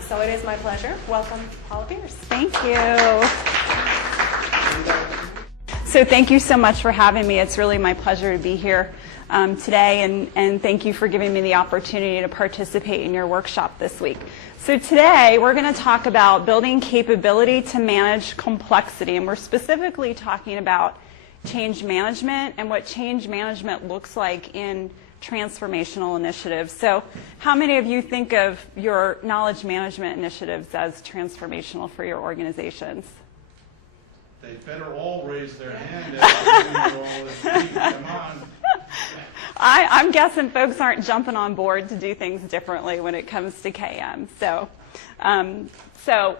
So it is my pleasure. Welcome, Paula Pierce. Thank you. So thank you so much for having me. It's really my pleasure to be here today, and thank you for giving me the opportunity to participate in your workshop this week. So today we're going to talk about building capability to manage complexity, and we're specifically talking about change management and what change management looks like in transformational initiatives. So how many of you think of your knowledge management initiatives as transformational for your organizations? They better all raise their hand after all this speak. Come on. I'm guessing folks aren't jumping on board to do things differently when it comes to KM. So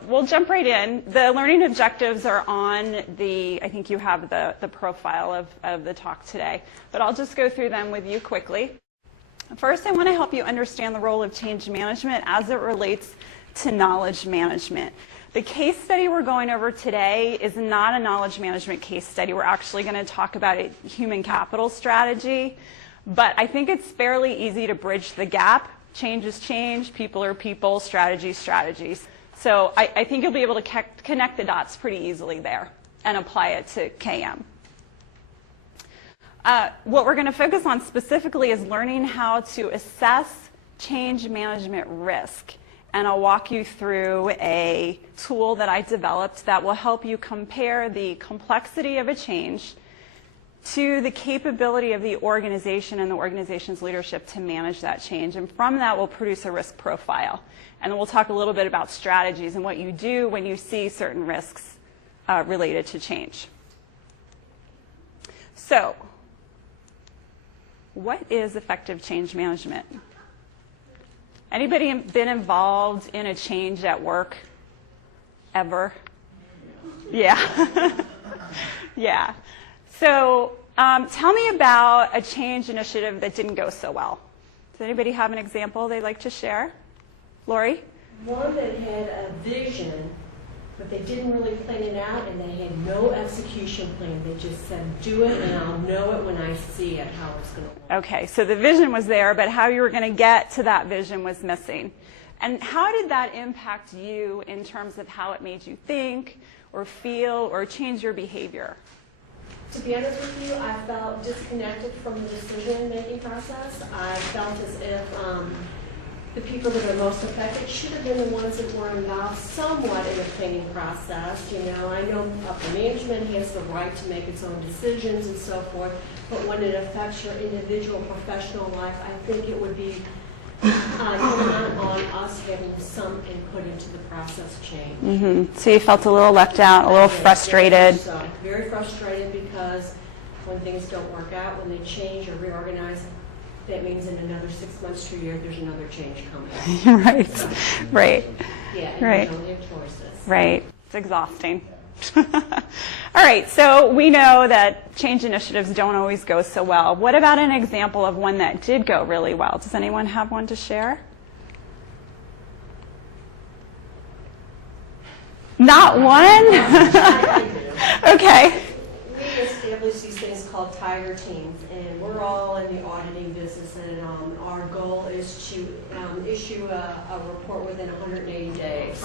we'll jump right in. The learning objectives are on the, I think you have the profile of the talk today, but I'll just go through them with you quickly. First, I want to help you understand the role of change management as it relates to knowledge management. The case study we're going over today is not a knowledge management case study. We're actually going to talk about a human capital strategy, but I think it's fairly easy to bridge the gap. Change is change, people are people, strategies, strategies. So I think you'll be able to connect the dots pretty easily there and apply it to KM. What we're going to focus on specifically is learning how to assess change management risk. And I'll walk you through a tool that I developed that will help you compare the complexity of a change to the capability of the organization and the organization's leadership to manage that change. And from that, we'll produce a risk profile. And then we'll talk a little bit about strategies and what you do when you see certain risks related to change. So, what is effective change management? Anybody been involved in a change at work ever? Yeah. Yeah. So tell me about a change initiative that didn't go so well. Does anybody have an example they'd like to share? Lori? One that had a vision, but they didn't really plan it out, and they had no execution plan. They just said, do it, and I'll know it when I see it, how it's going to work. Okay, so the vision was there, but how you were going to get to that vision was missing. And how did that impact you in terms of how it made you think or feel or change your behavior? To be honest with you, I felt disconnected from the decision-making process. I felt as if the people that are most affected should have been the ones that were involved somewhat in the planning process. You know, I know upper management has the right to make its own decisions and so forth, but when it affects your individual professional life, I think it would be incumbent on us having some input into the process change. Mm-hmm. So you felt a little left out, a little frustrated. So very frustrated because when things don't work out, when they change or reorganize, that means in another 6 months to a year, there's another change coming. Right, So, right, yeah, and right, you don't have choices. right. It's exhausting. All right, so we know that change initiatives don't always go so well. What about an example of one that did go really well? Does anyone have one to share? Not one? Okay. We establish these things called tiger teams, and we're all in the auditing business, and our goal is to issue a report within 180 days.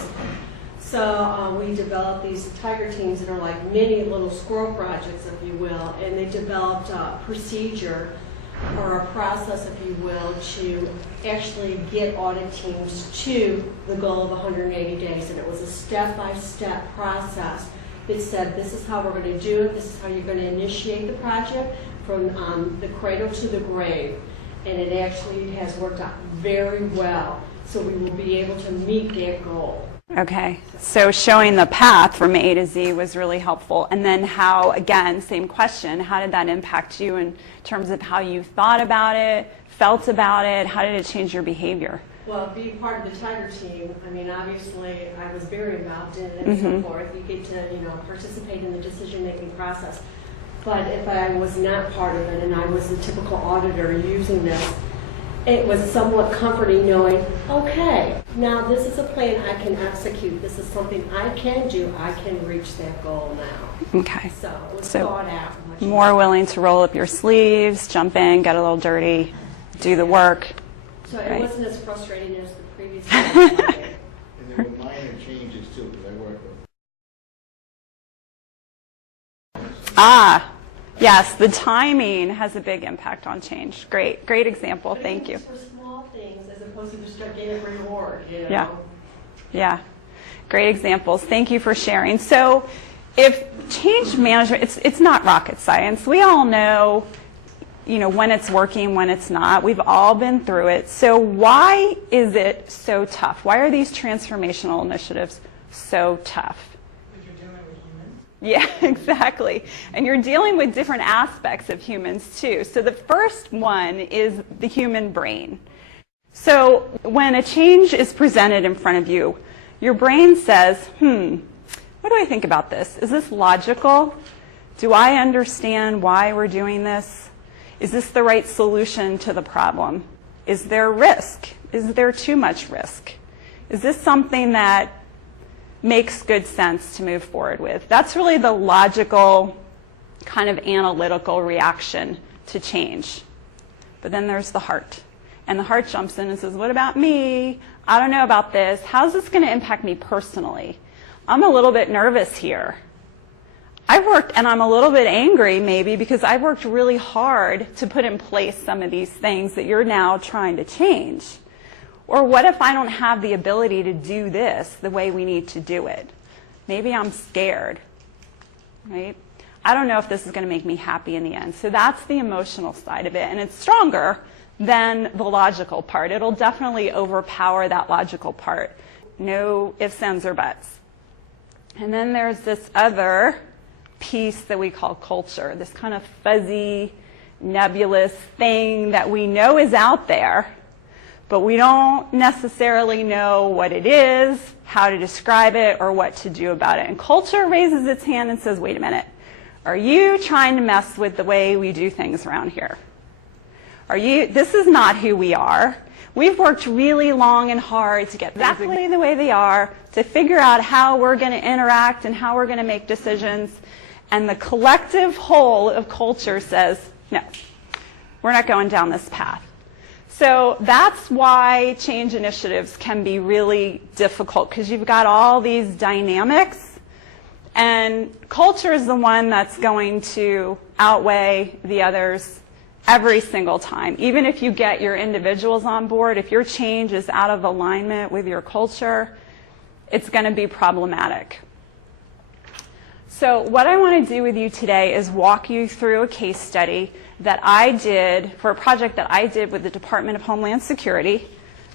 So we developed these tiger teams that are like mini little squirrel projects, if you will, and they developed a procedure or a process, if you will, to actually get audit teams to the goal of 180 days. And it was a step-by-step process that said, this is how we're going to do it, this is how you're going to initiate the project from the cradle to the grave. And it actually has worked out very well. So we will be able to meet that goal. Okay, so showing the path from A to Z was really helpful. And then how, again, same question, how did that impact you in terms of how you thought about it, felt about it? How did it change your behavior? Well, being part of the Tiger team, I mean, obviously, I was very involved in it and so forth. You get to, participate in the decision-making process. But if I was not part of it and I was the typical auditor using this, it was somewhat comforting knowing, okay, now this is a plan I can execute. This is something I can do. I can reach that goal now. Okay. So it was thought out. More willing to roll up your sleeves, jump in, get a little dirty, do the work. So it wasn't as frustrating as the previous one. there were minor changes too, because I work with. Yes, the timing has a big impact on change. Great example. Thank you. For small things as opposed to just start getting a reward, you know? Yeah. Great examples. Thank you for sharing. So if change management, it's not rocket science. We all know, when it's working, when it's not. We've all been through it. So why is it so tough? Why are these transformational initiatives so tough? Yeah, exactly. And you're dealing with different aspects of humans too. So the first one is the human brain. So when a change is presented in front of you, your brain says, what do I think about this? Is this logical? Do I understand why we're doing this? Is this the right solution to the problem? Is there risk? Is there too much risk? Is this something that makes good sense to move forward with? That's really the logical, kind of analytical reaction to change. But then there's the heart. And the heart jumps in and says, what about me? I don't know about this. How's this going to impact me personally? I'm a little bit nervous here. I've worked, and I'm a little bit angry maybe because I've worked really hard to put in place some of these things that you're now trying to change. Or what if I don't have the ability to do this the way we need to do it? Maybe I'm scared, right? I don't know if this is going to make me happy in the end. So that's the emotional side of it, and it's stronger than the logical part. It'll definitely overpower that logical part. No ifs, ands, or buts. And then there's this other piece that we call culture, this kind of fuzzy, nebulous thing that we know is out there, but we don't necessarily know what it is, how to describe it, or what to do about it. And culture raises its hand and says, wait a minute, are you trying to mess with the way we do things around here? This is not who we are. We've worked really long and hard to get exactly the way they are, to figure out how we're going to interact and how we're going to make decisions. And the collective whole of culture says, no, we're not going down this path. So that's why change initiatives can be really difficult, because you've got all these dynamics, and culture is the one that's going to outweigh the others every single time. Even if you get your individuals on board, if your change is out of alignment with your culture, it's going to be problematic. So what I want to do with you today is walk you through a case study that I did for a project that I did with the Department of Homeland Security.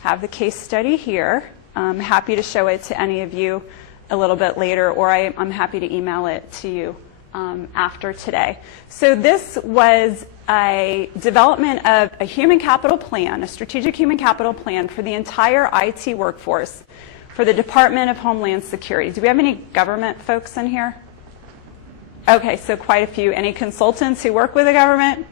I have the case study here. I'm happy to show it to any of you a little bit later, or I'm happy to email it to you after today. So this was a development of a human capital plan, a strategic human capital plan for the entire IT workforce for the Department of Homeland Security. Do we have any government folks in here? Okay, so quite a few. Any consultants who work with the government?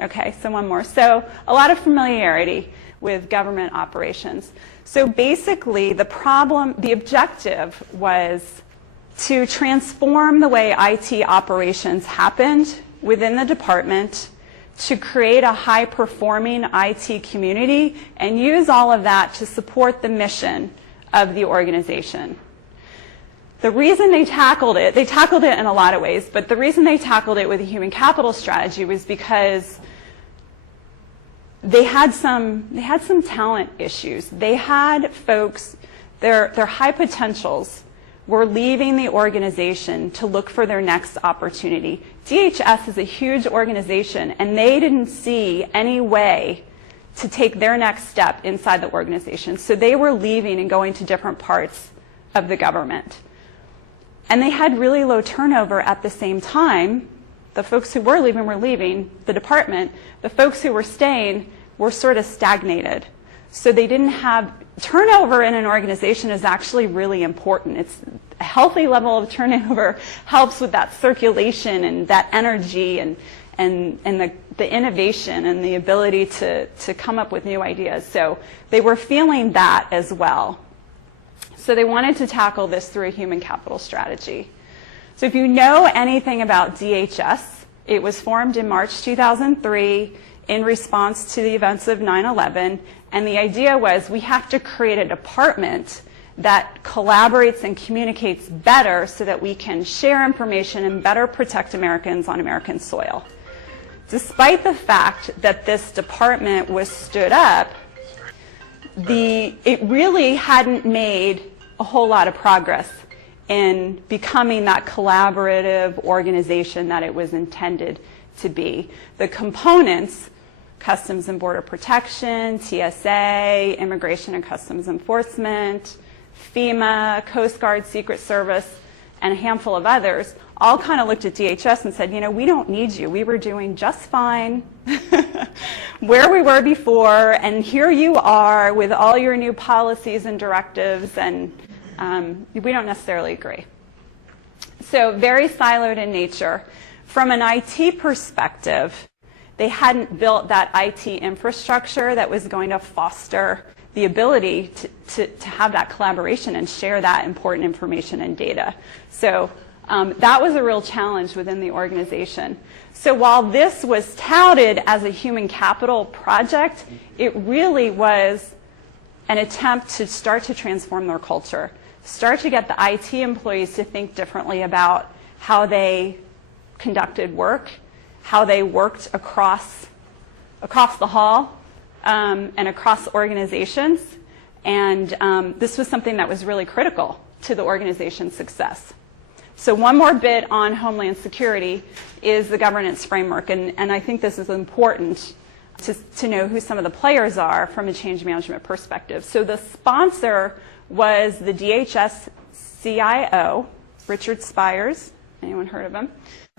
Okay, so one more. So a lot of familiarity with government operations. So basically the objective was to transform the way IT operations happened within the department, to create a high-performing IT community and use all of that to support the mission of the organization. The reason they tackled it in a lot of ways, but the reason they tackled it with a human capital strategy was because they had some talent issues. They had folks, their high potentials were leaving the organization to look for their next opportunity. DHS is a huge organization, and they didn't see any way to take their next step inside the organization. So they were leaving and going to different parts of the government. And they had really low turnover at the same time. The folks who were leaving the department. The folks who were staying were sort of stagnated. So they didn't have turnover in an organization is actually really important. It's a healthy level of turnover helps with that circulation and that energy and the innovation and the ability to come up with new ideas. So they were feeling that as well. So they wanted to tackle this through a human capital strategy. So if you know anything about DHS, it was formed in March 2003 in response to the events of 9/11, and the idea was we have to create a department that collaborates and communicates better so that we can share information and better protect Americans on American soil. Despite the fact that this department was stood up, it really hadn't made a whole lot of progress in becoming that collaborative organization that it was intended to be. The components, Customs and Border Protection, TSA, Immigration and Customs Enforcement, FEMA, Coast Guard, Secret Service, and a handful of others, all kind of looked at DHS and said, you know, we don't need you. We were doing just fine where we were before, and here you are with all your new policies and directives, and we don't necessarily agree. So very siloed in nature. From an IT perspective, they hadn't built that IT infrastructure that was going to foster the ability to have that collaboration and share that important information and data. So that was a real challenge within the organization. So while this was touted as a human capital project, it really was an attempt to start to transform their culture, start to get the IT employees to think differently about how they conducted work, how they worked across the hall and across organizations. And this was something that was really critical to the organization's success. So one more bit on Homeland Security is the governance framework. And I think this is important to know who some of the players are from a change management perspective. So the sponsor was the DHS CIO, Richard Spires. Anyone heard of him?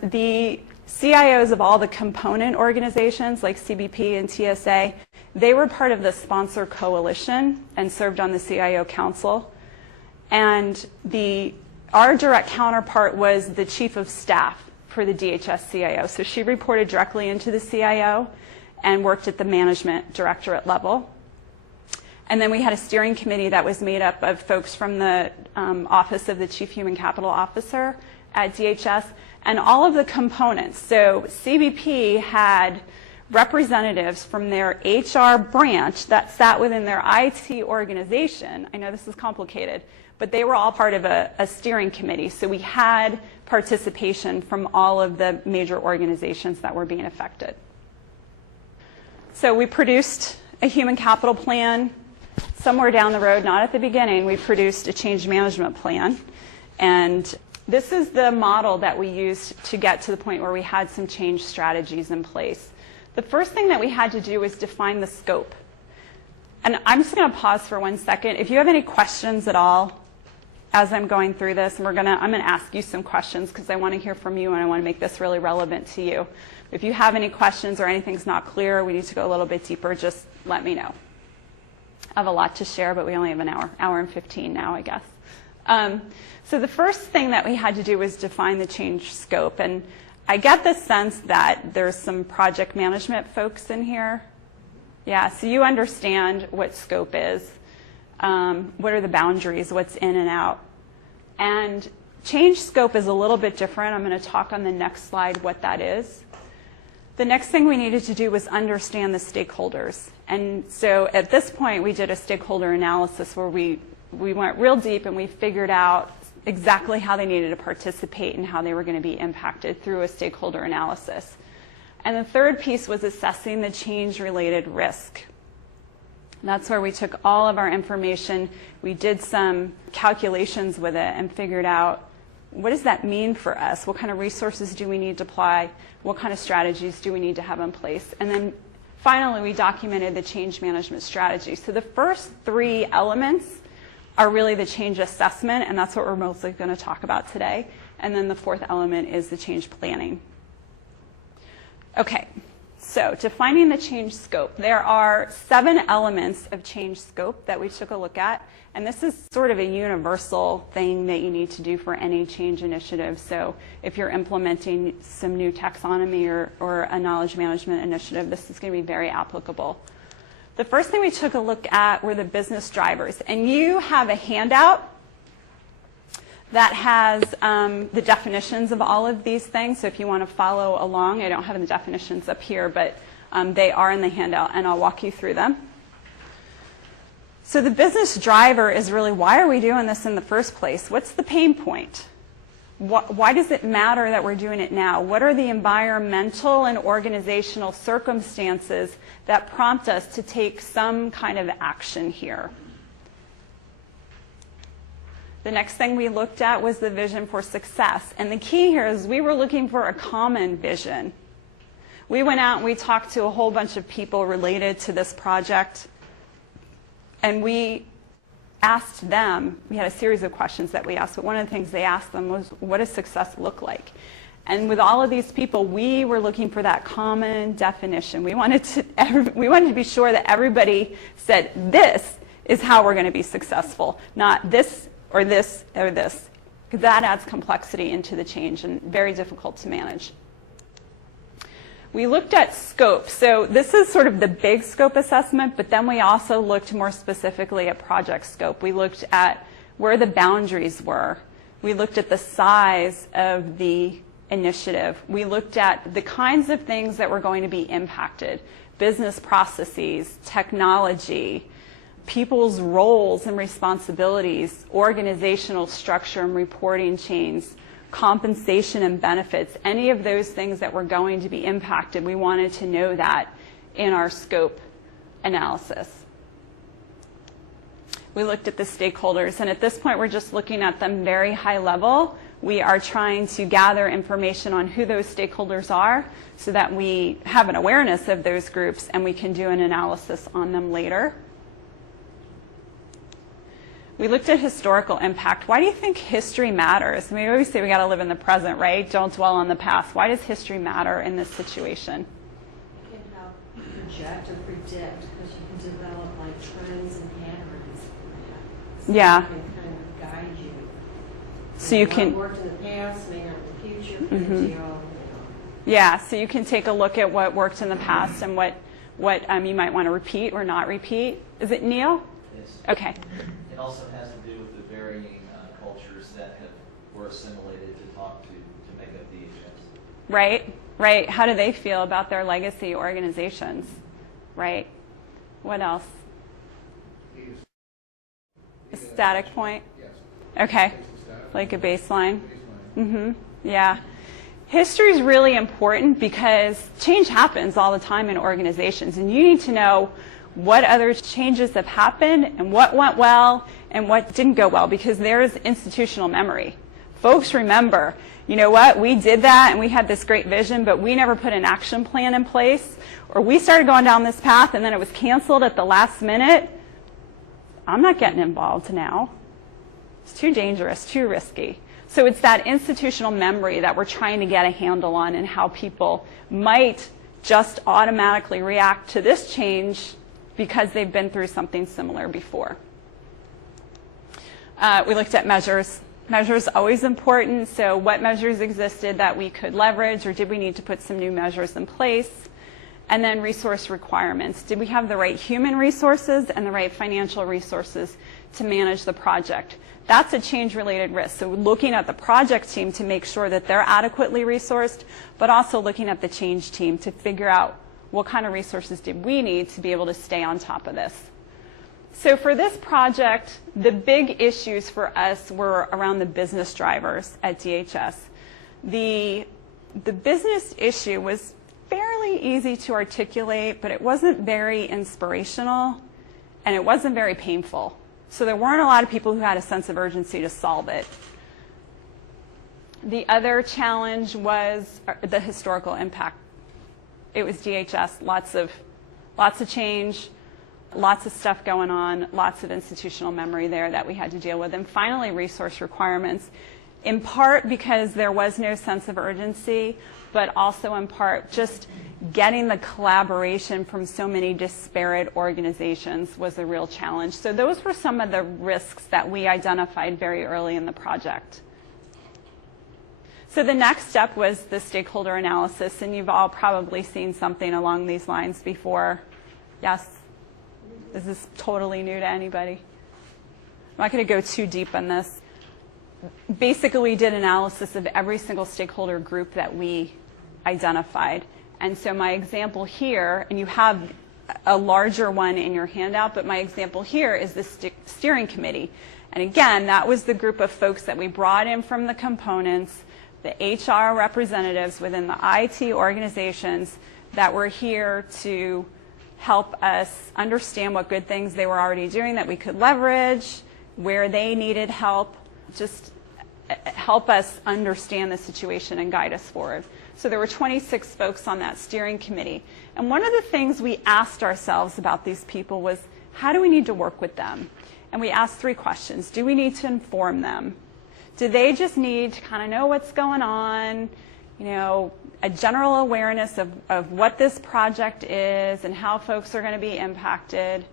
The CIOs of all the component organizations like CBP and TSA, they were part of the sponsor coalition and served on the CIO council. And our direct counterpart was the chief of staff for the DHS CIO. So she reported directly into the CIO and worked at the management directorate level. And then we had a steering committee that was made up of folks from the Office of the Chief Human Capital Officer at DHS and all of the components. So CBP had representatives from their HR branch that sat within their IT organization. I know this is complicated, but they were all part of a steering committee. So we had participation from all of the major organizations that were being affected. So we produced a human capital plan. Somewhere down the road, not at the beginning, we produced a change management plan. And this is the model that we used to get to the point where we had some change strategies in place. The first thing that we had to do was define the scope. And I'm just going to pause for 1 second. If you have any questions at all as I'm going through this, and I'm going to ask you some questions because I want to hear from you and I want to make this really relevant to you. If you have any questions or anything's not clear, we need to go a little bit deeper, just let me know. I have a lot to share, but we only have an hour and 15 now, I guess. So the first thing that we had to do was define the change scope. And I get the sense that there's some project management folks in here. Yeah, so you understand what scope is. What are the boundaries, what's in and out. And change scope is a little bit different. I'm going to talk on the next slide what that is. The next thing we needed to do was understand the stakeholders. And so at this point, we did a stakeholder analysis where we went real deep and we figured out exactly how they needed to participate and how they were going to be impacted through a stakeholder analysis. And the third piece was assessing the change-related risk. And that's where we took all of our information, we did some calculations with it and figured out what does that mean for us? What kind of resources do we need to apply? What kind of strategies do we need to have in place? And then finally, we documented the change management strategy. So the first three elements are really the change assessment, and that's what we're mostly going to talk about today. And then the fourth element is the change planning. Okay, so defining the change scope. There are 7 elements of change scope that we took a look at, and this is sort of a universal thing that you need to do for any change initiative. So if you're implementing some new taxonomy or a knowledge management initiative, this is going to be very applicable. The first thing we took a look at were the business drivers. And you have a handout that has the definitions of all of these things. So if you want to follow along, I don't have the definitions up here, but they are in the handout, and I'll walk you through them. So the business driver is really, why are we doing this in the first place? What's the pain point? Why does it matter that we're doing it now? What are the environmental and organizational circumstances that prompt us to take some kind of action here? The next thing we looked at was the vision for success. And the key here is we were looking for a common vision. We went out and we talked to a whole bunch of people related to this project. And we asked them, we had a series of questions that we asked, but one of the things they asked them was, what does success look like? And with all of these people, we were looking for that common definition. We wanted to be sure that everybody said, this is how we're going to be successful, not this or this or this, because that adds complexity into the change and very difficult to manage. We looked at scope. So this is sort of the big scope assessment, but then we also looked more specifically at project scope. We looked at where the boundaries were. We looked at the size of the initiative. We looked at the kinds of things that were going to be impacted: business processes, technology, people's roles and responsibilities, organizational structure and reporting chains, compensation and benefits, any of those things that were going to be impacted. We wanted to know that in our scope analysis. We looked at the stakeholders, and at this point we're just looking at them very high level. We are trying to gather information on who those stakeholders are so that we have an awareness of those groups and we can do an analysis on them later. We looked at historical impact. Why do you think history matters? I mean, we always say we got to live in the present, right? Don't dwell on the past. Why does history matter in this situation? You can help project or predict, because you can develop like trends and patterns. Yeah. It can kind of guide you. So you can. What worked in the past may not in the future. You know. Yeah. So you can take a look at what worked in the past and what you might want to repeat or not repeat. Is it Neil? Yes. Okay. It also has to do with the varying cultures that were assimilated to make up DHS. Right, right. How do they feel about their legacy organizations? Right. What else? A static point? Yes. Okay. Like a baseline? Mm-hmm. Yeah. History is really important because change happens all the time in organizations, and you need to know what other changes have happened and what went well and what didn't go well, because there's institutional memory. Folks remember, you know what, we did that and we had this great vision, but we never put an action plan in place, or we started going down this path and then it was canceled at the last minute. I'm not getting involved now. It's too dangerous, too risky. So it's that institutional memory that we're trying to get a handle on, and how people might just automatically react to this change because they've been through something similar before. We looked at measures. Measures always important. So what measures existed that we could leverage, or did we need to put some new measures in place? And then resource requirements. Did we have the right human resources and the right financial resources to manage the project? That's a change-related risk. So looking at the project team to make sure that they're adequately resourced, but also looking at the change team to figure out what kind of resources did we need to be able to stay on top of this. So for this project, the big issues for us were around the business drivers at DHS. The business issue was fairly easy to articulate, but it wasn't very inspirational, and it wasn't very painful. So there weren't a lot of people who had a sense of urgency to solve it. The other challenge was the historical impact. It was DHS, lots of change, lots of stuff going on, lots of institutional memory there that we had to deal with. And finally, resource requirements, in part because there was no sense of urgency, but also in part just getting the collaboration from so many disparate organizations was a real challenge. So those were some of the risks that we identified very early in the project. So the next step was the stakeholder analysis, and you've all probably seen something along these lines before. Yes? Is this totally new to anybody? I'm not going to go too deep on this. Basically, we did analysis of every single stakeholder group that we identified. And so my example here, and you have a larger one in your handout, but my example here is the steering committee. And again, that was the group of folks that we brought in from the components, the HR representatives within the IT organizations that were here to help us understand what good things they were already doing that we could leverage, where they needed help, just help us understand the situation and guide us forward. So there were 26 folks on that steering committee. And one of the things we asked ourselves about these people was, how do we need to work with them? And we asked 3 questions. Do we need to inform them? Do they just need to kind of know what's going on, you know, a general awareness of what this project is and how folks are going to be impacted?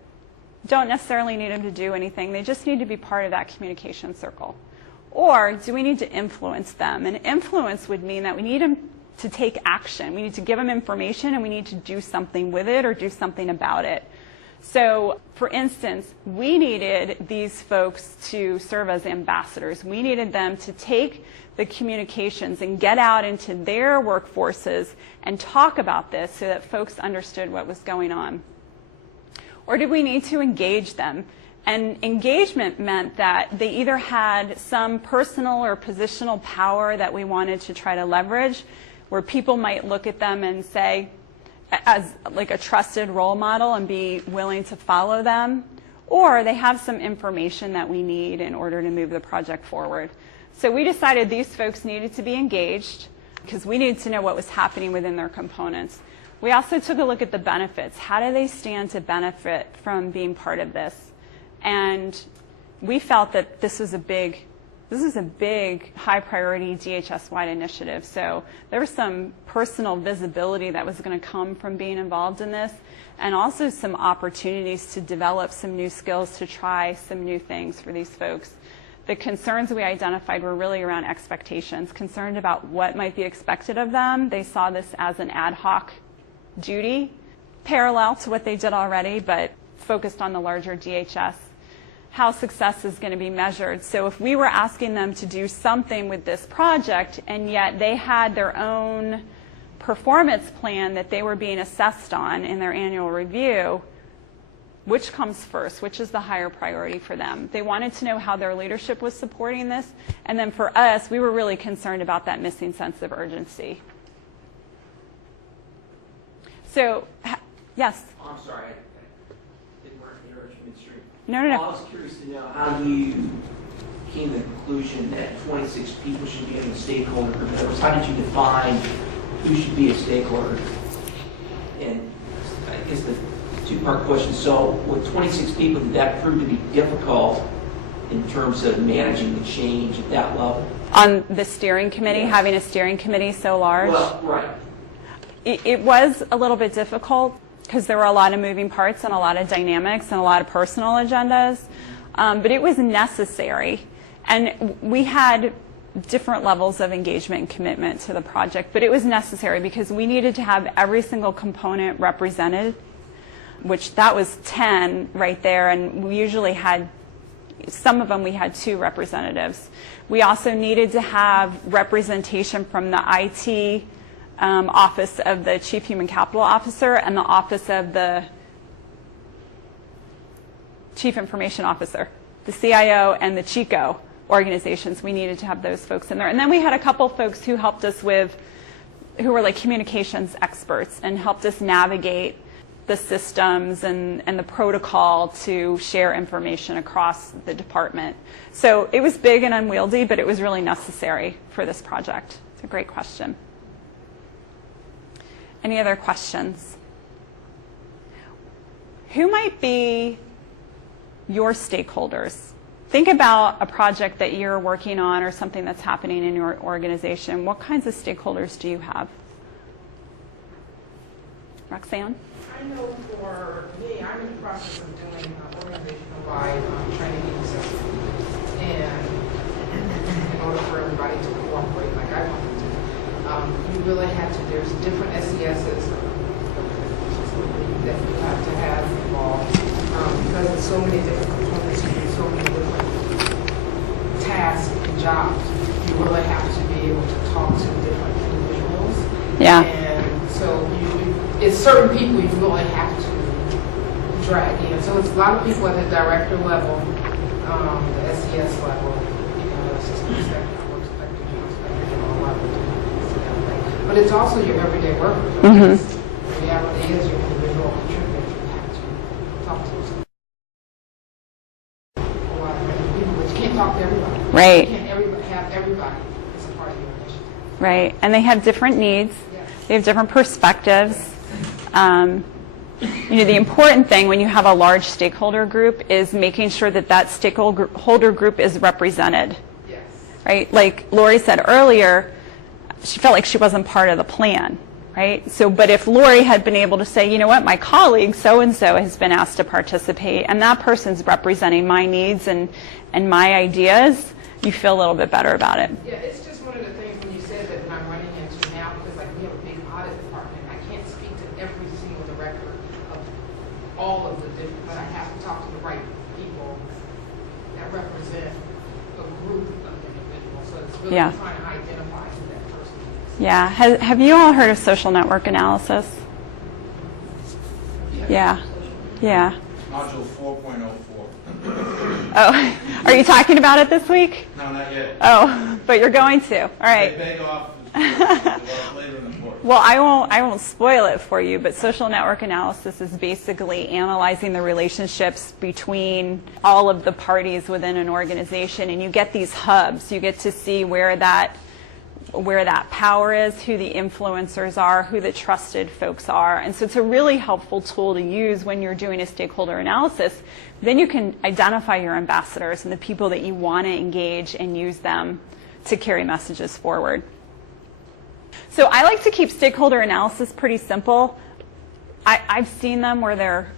Don't necessarily need them to do anything. They just need to be part of that communication circle. Or do we need to influence them? And influence would mean that we need them to take action. We need to give them information and we need to do something with it or do something about it. So, for instance, we needed these folks to serve as ambassadors. We needed them to take the communications and get out into their workforces and talk about this so that folks understood what was going on. Or did we need to engage them? And engagement meant that they either had some personal or positional power that we wanted to try to leverage, where people might look at them and say, as like a trusted role model and be willing to follow them, or they have some information that we need in order to move the project forward. So we decided these folks needed to be engaged because we needed to know what was happening within their components. We also took a look at the benefits. How do they stand to benefit from being part of this? And we felt that this is a big high priority DHS-wide initiative. So there was some personal visibility that was going to come from being involved in this, and also some opportunities to develop some new skills, to try some new things for these folks. The concerns we identified were really around expectations, concerned about what might be expected of them. They saw this as an ad hoc duty, parallel to what they did already, but focused on the larger DHS. How success is going to be measured. So if we were asking them to do something with this project and yet they had their own performance plan that they were being assessed on in their annual review, which comes first? Which is the higher priority for them? They wanted to know how their leadership was supporting this. And then for us, we were really concerned about that missing sense of urgency. So, yes? Oh, I'm sorry. I didn't want to interrupt you midstream. No. I was curious to know how you came to the conclusion that 26 people should be in the stakeholder group. In other words, how did you define who should be a stakeholder? And I guess the 2-part question. So with 26 people, did that prove to be difficult in terms of managing the change at that level? On the steering committee, Yes. having a steering committee so large? Well, right. It was a little bit difficult because there were a lot of moving parts and a lot of dynamics and a lot of personal agendas. But it was necessary. And we had different levels of engagement and commitment to the project. But it was necessary because we needed to have every single component represented, which that was 10 right there. And we usually had, some of them we had 2 representatives. We also needed to have representation from the IT Office of the Chief Human Capital Officer and the Office of the Chief Information Officer, the CIO and the CHICO organizations. We needed to have those folks in there. And then we had a couple folks who helped us with, who were like communications experts and helped us navigate the systems and the protocol to share information across the department. So it was big and unwieldy, but it was really necessary for this project. It's a great question. Any other questions? Who might be your stakeholders? Think about a project that you're working on or something that's happening in your organization. What kinds of stakeholders do you have? Roxanne? I know for me, I'm in the process of doing organizational-wide training sessions. And in order for everybody to cooperate like I want them to, you really have to, there's different SESs that you have to have involved because there's so many different components and so many different tasks and jobs. You really have to be able to talk to different individuals. Yeah. And so it's certain people you really have to drag in. So it's a lot of people at the director level, the SES level, assistant inspector, work inspector, general inspector, general level. But it's also your everyday workers. Mm-hmm. The reality is your individual contributors. You have to talk to those a lot of people, but you can't talk to everybody. Right. You can't have everybody as a part of your initiative. Right, and they have different needs. Yes. They have different perspectives. The important thing when you have a large stakeholder group is making sure that that stakeholder group is represented. Yes. Right? Like Lori said earlier, she felt like she wasn't part of the plan. Right? So, but if Lori had been able to say, you know what, my colleague so-and-so has been asked to participate, and that person's representing my needs and my ideas, you feel a little bit better about it. Yeah, it's just one of the things when you said that I'm running into now, because like we have a big audit department, I can't speak to every single director of all of the different, but I have to talk to the right people that represent a group of individuals. So it's really Yeah. trying to identify who that person is. Yeah. Have you all heard of social network analysis? Yeah. Yeah. Module 4.04. Oh, are you talking about it this week? No, not yet. Oh, but you're going to. All right. They beg off later in the course. Well, I won't spoil it for you, but social network analysis is basically analyzing the relationships between all of the parties within an organization, and you get these hubs. You get to see where that power is, who the influencers are, who the trusted folks are. And so it's a really helpful tool to use when you're doing a stakeholder analysis. Then you can identify your ambassadors and the people that you want to engage and use them to carry messages forward. So I like to keep stakeholder analysis pretty simple. I've seen them where they're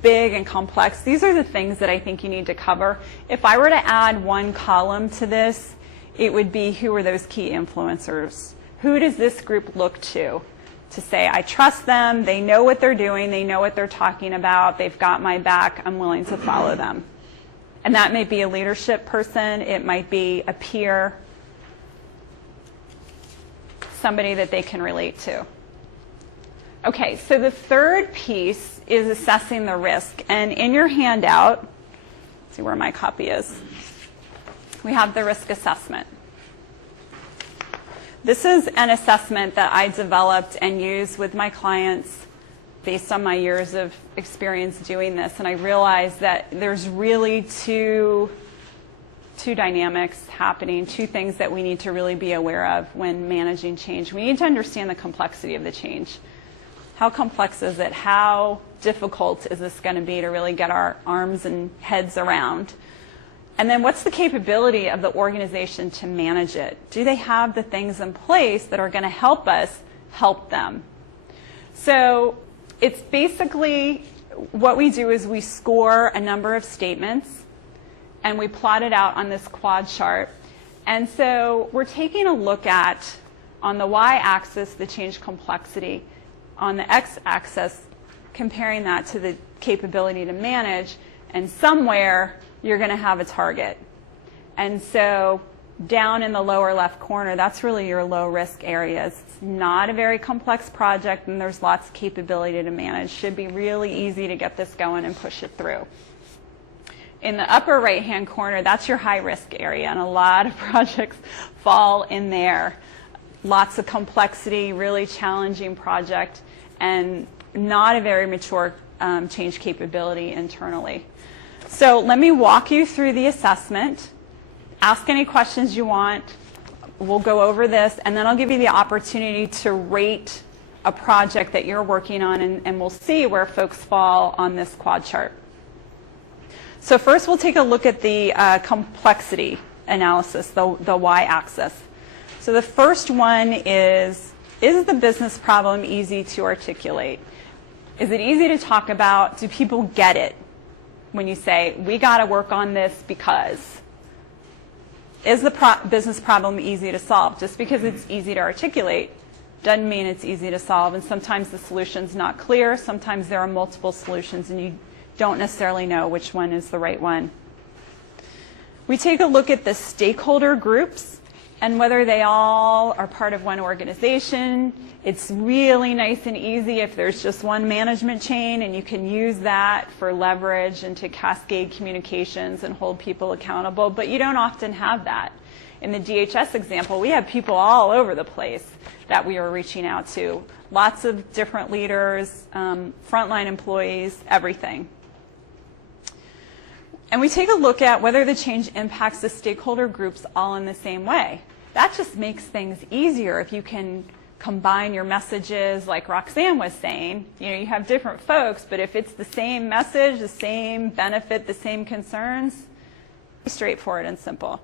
big and complex. These are the things that I think you need to cover. If I were to add one column to this, it would be, who are those key influencers? Who does this group look to say, I trust them, they know what they're doing, they know what they're talking about, they've got my back, I'm willing to follow them. And that may be a leadership person, it might be a peer, somebody that they can relate to. Okay, so the third piece is assessing the risk. And in your handout, let's see where my copy is, we have the risk assessment. This is an assessment that I developed and use with my clients based on my years of experience doing this. And I realized that there's really two dynamics happening, two things that we need to really be aware of when managing change. We need to understand the complexity of the change. How complex is it? How difficult is this going to be to really get our arms and heads around? And then what's the capability of the organization to manage it? Do they have the things in place that are going to help us help them? So it's basically what we do is we score a number of statements and we plot it out on this quad chart. And so we're taking a look at, on the y-axis, the change complexity, on the x-axis, comparing that to the capability to manage, and somewhere you're going to have a target. And so down in the lower left corner, that's really your low risk areas. It's not a very complex project and there's lots of capability to manage. Should be really easy to get this going and push it through. In the upper right hand corner, that's your high risk area, and a lot of projects fall in there. Lots of complexity, really challenging project, and not a very mature change capability internally. So let me walk you through the assessment. Ask any questions you want. We'll go over this, and then I'll give you the opportunity to rate a project that you're working on, and we'll see where folks fall on this quad chart. So first we'll take a look at the complexity analysis, the y-axis. So the first one is the business problem easy to articulate? Is it easy to talk about? Do people get it? When you say, we got to work on this because. Is the business problem easy to solve? Just because it's easy to articulate doesn't mean it's easy to solve. And sometimes the solution's not clear. Sometimes there are multiple solutions and you don't necessarily know which one is the right one. We take a look at the stakeholder groups and whether they all are part of one organization. It's really nice and easy if there's just one management chain, and you can use that for leverage and to cascade communications and hold people accountable, but you don't often have that. In the DHS example, we have people all over the place that we are reaching out to. Lots of different leaders, frontline employees, everything. And we take a look at whether the change impacts the stakeholder groups all in the same way. That just makes things easier if you can combine your messages, like Roxanne was saying. You have different folks, but if it's the same message, the same benefit, the same concerns, straightforward and simple.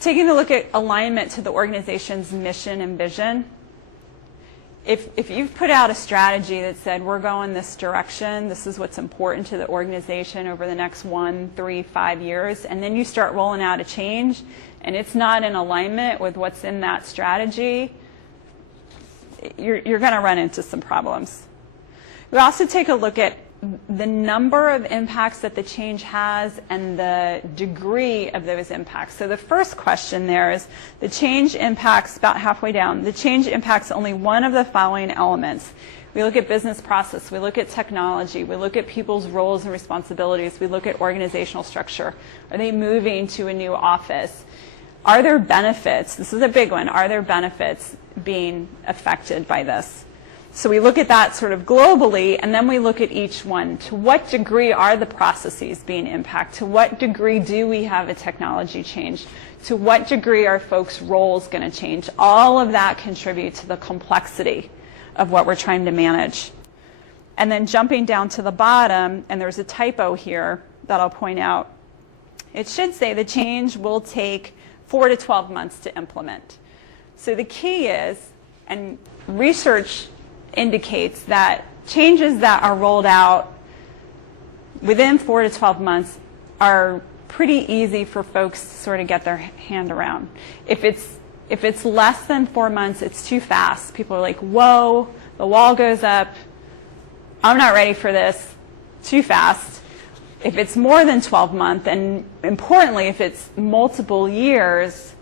Taking a look at alignment to the organization's mission and vision. If you've put out a strategy that said, we're going this direction, this is what's important to the organization over the next 1, 3, 5 years, and then you start rolling out a change, and it's not in alignment with what's in that strategy, you're going to run into some problems. We also take a look at the number of impacts that the change has and the degree of those impacts. So the first question there is, the change impacts, about halfway down, the change impacts only one of the following elements. We look at business process, we look at technology, we look at people's roles and responsibilities, we look at organizational structure. Are they moving to a new office? Are there benefits? This is a big one. Are there benefits being affected by this? So we look at that sort of globally, and then we look at each one. To what degree are the processes being impacted? To what degree do we have a technology change? To what degree are folks' roles going to change? All of that contribute to the complexity of what we're trying to manage. And then jumping down to the bottom, and there's a typo here that I'll point out. It should say the change will take 4 to 12 months to implement. So the key is, and research indicates that changes that are rolled out within 4 to 12 months are pretty easy for folks to sort of get their hand around. If it's less than 4 months, it's too fast. People are like, whoa, the wall goes up, I'm not ready for this, too fast. If it's more than 12 months, and importantly, if it's multiple years,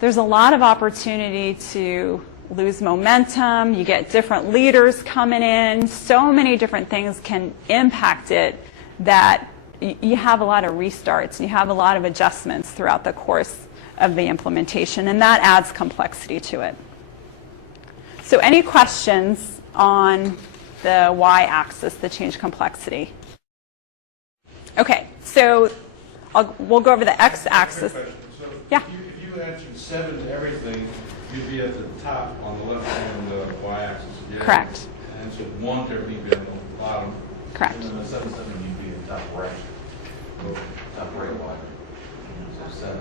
there's a lot of opportunity to lose momentum. You get different leaders coming in. So many different things can impact it that you have a lot of restarts. You have a lot of adjustments throughout the course of the implementation, and that adds complexity to it. So any questions on the y-axis, the change complexity? Okay, so we'll go over the x-axis. So Yeah. if you answered 7 to everything, you'd be at the top on the left hand y-axis. Correct. And so 1 to everything would be at the bottom. Correct. And then the 7, you'd be in top right. Top right quadrant. So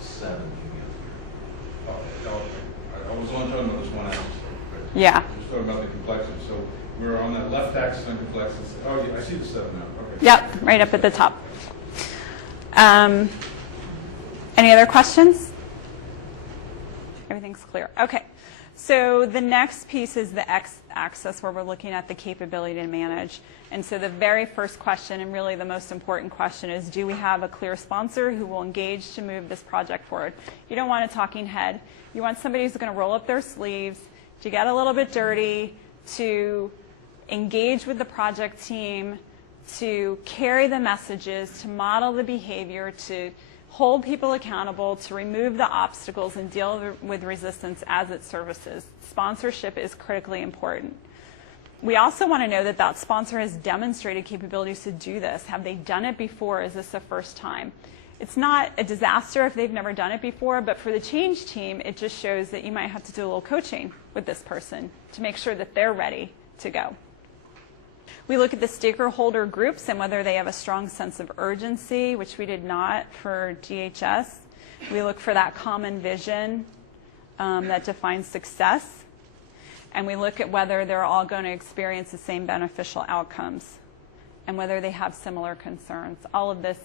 7, you'd be up here. I was only talking about this one axis. Yeah. I was talking about the complexity. So we're on that left axis on complexity. Oh, yeah, I see the 7 now. Okay. Yep, right up at the top. Any other questions? Everything's clear. Okay. So the next piece is the x-axis, where we're looking at the capability to manage. And so the very first question, and really the most important question, is do we have a clear sponsor who will engage to move this project forward? You don't want a talking head. You want somebody who's going to roll up their sleeves, to get a little bit dirty, to engage with the project team, to carry the messages, to model the behavior, to hold people accountable, to remove the obstacles and deal with resistance as it surfaces. Sponsorship is critically important. We also want to know that that sponsor has demonstrated capabilities to do this. Have they done it before? Is this the first time? It's not a disaster if they've never done it before, but for the change team, it just shows that you might have to do a little coaching with this person to make sure that they're ready to go. We look at the stakeholder groups and whether they have a strong sense of urgency, which we did not for DHS. We look for that common vision that defines success. And we look at whether they're all going to experience the same beneficial outcomes and whether they have similar concerns. All of this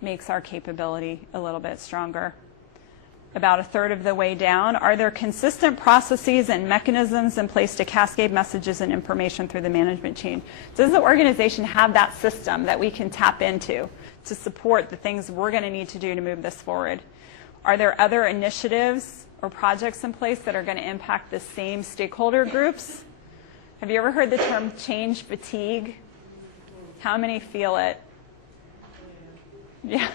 makes our capability a little bit stronger. About a third of the way down, are there consistent processes and mechanisms in place to cascade messages and information through the management chain? Does the organization have that system that we can tap into to support the things we're going to need to do to move this forward? Are there other initiatives or projects in place that are going to impact the same stakeholder groups? Have you ever heard the term change fatigue? How many feel it? Yeah.